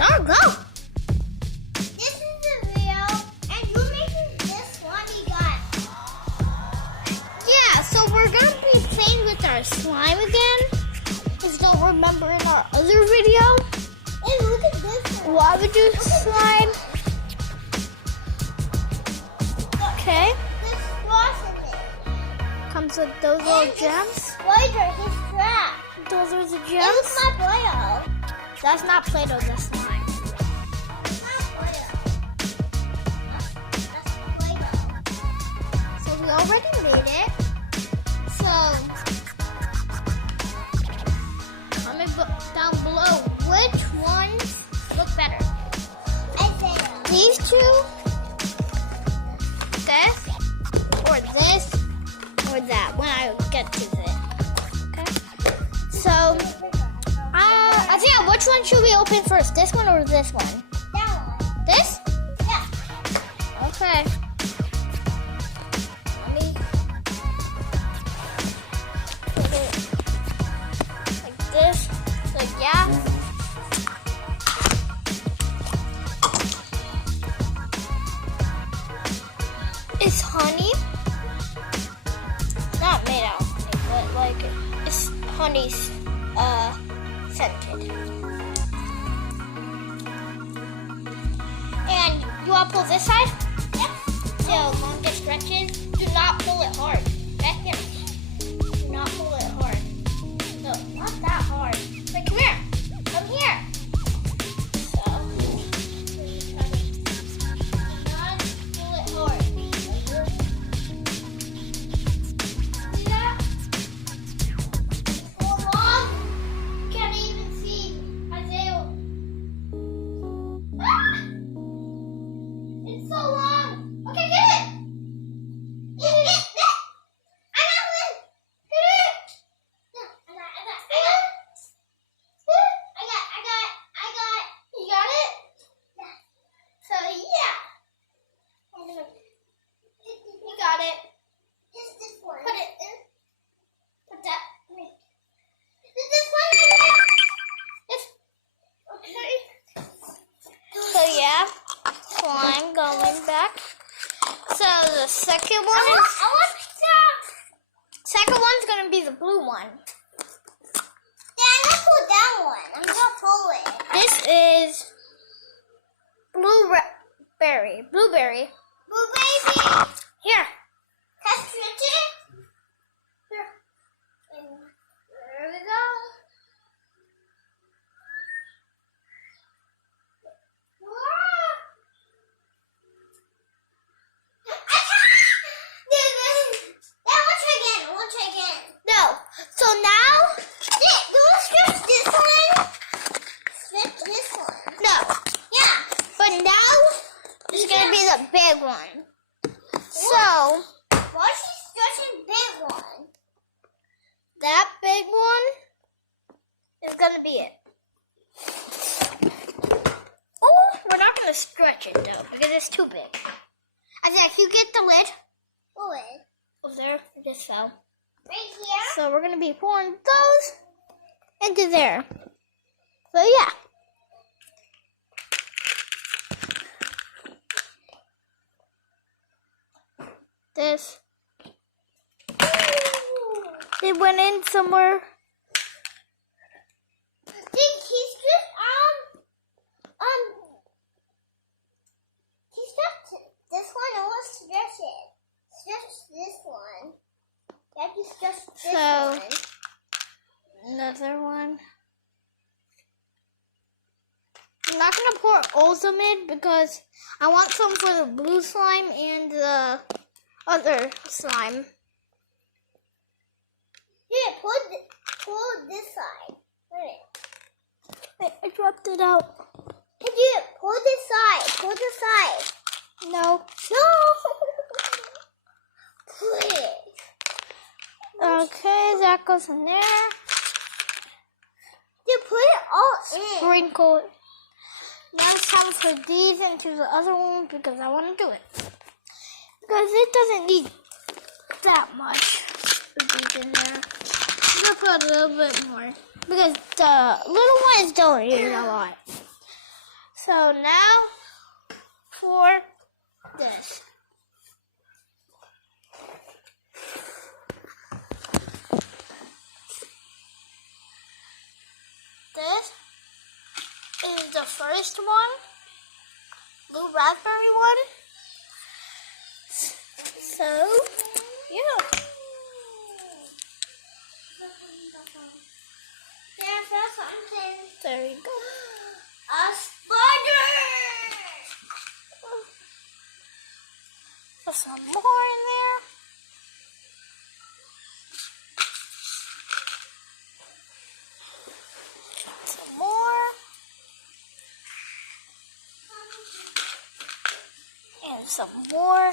Oh, go. This is the video, and you're making this slimy guy. Yeah, so we're going to be playing with our slime again. If you don't remember in our other video, And look at this one. why would you slime? Okay. There's straws in it. Comes with those little gems. Spider, his trap. Those are the It gems. was my Play-Doh. That's not Play-Doh, that's slime. It's not Play-Doh. That's Play-Doh. So we already made it. So comment down below which ones look better. Isaiah. These two, this, or this, or that when I get to it. Okay. So Isaiah, which one should we open first? This one or this one? That one. This? Yeah. Okay. Let me put it like this. Like, yeah. It's honey. Not made out of honey, but like it's honey scented. And you wanna pull this side? Yep. So mom just stretches. Do not pull it hard. Okay? Here. Do not pull it hard. No, not that hard. But come here. Come here. So do not pull it hard. See that? So long. Can't even see Isaiah. Ah! It's so long. Okay, get it. Get it. I got one. Get it. No, I got. You got it? Yeah. So yeah. You got it. Just this one. Put it in. Put that. Just this one. Yes. Okay. So yeah. Slime going back. So the second one I is want pizza. second one's gonna be the blue one. Yeah, I'm gonna pull that one. I'm gonna pull it. This is blueberry. Blueberry. Blue baby. Here. Can I stretch it? Here. There we go. I want to try again. No. So now, Stretch this one. Stretch this one. no. Yeah. But now, it's going to be the big one. So, Why is she stretching big one? that big one is going to be it. Oh, we're not going to stretch it, though, because it's too big. I think you get the lid. Pull it. Oh, there. It just fell. Right here. So, we're going to be pouring those into there. So, yeah. This. It went in somewhere. He's stretched this one. I want to stretch it. Stretch this one. You have to stretch this So- one. Another one. I'm not going to pour all some in because I want some for the blue slime and the other slime. Here, pull this side. Wait, I dropped it out. Can you pull this side? Pull this side. No. No. Pull it. Okay, that goes in there. You put it all in. Sprinkle it. Now it's time for these into the other one because I want to do it. Because it doesn't need that much of these in there. I'm going to put a little bit more. Because the little ones don't need a lot. So now for this. This is the first one, blue raspberry one. So, yeah. There's something. There you go. A spider! Put some more in there. Some more. And some more.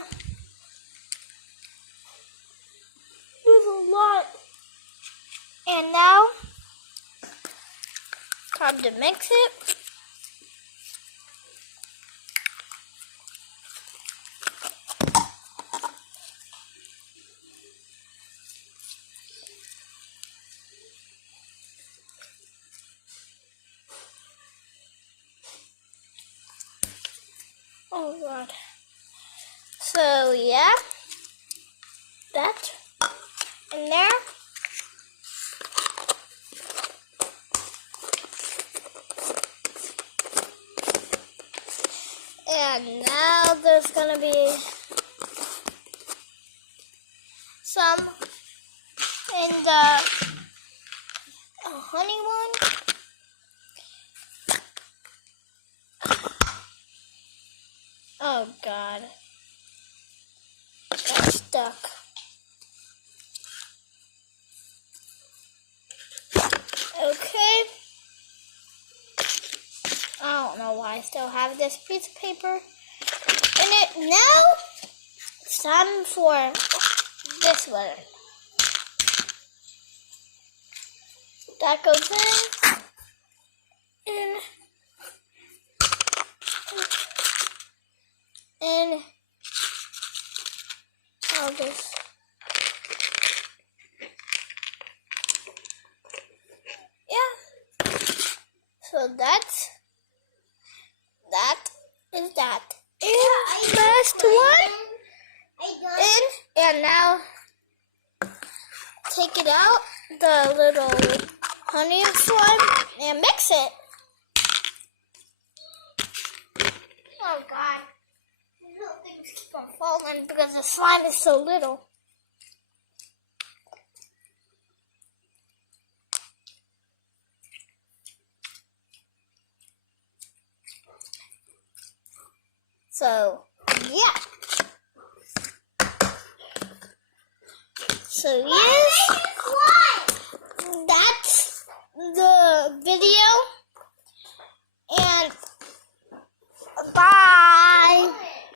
There's a lot. And now, time to mix it. Oh God. So yeah, that in there. And now there's gonna be some in the honey one. Oh God, got stuck. Okay. I don't know why I still have this piece of paper in it. Now it's time for this one. That goes in. And I'll just so that is that. And last one in, and now take it out, the little honey slime, and mix it. Oh God. Little things keep on falling because the slime is so little. So, yeah. So, yes. That's the video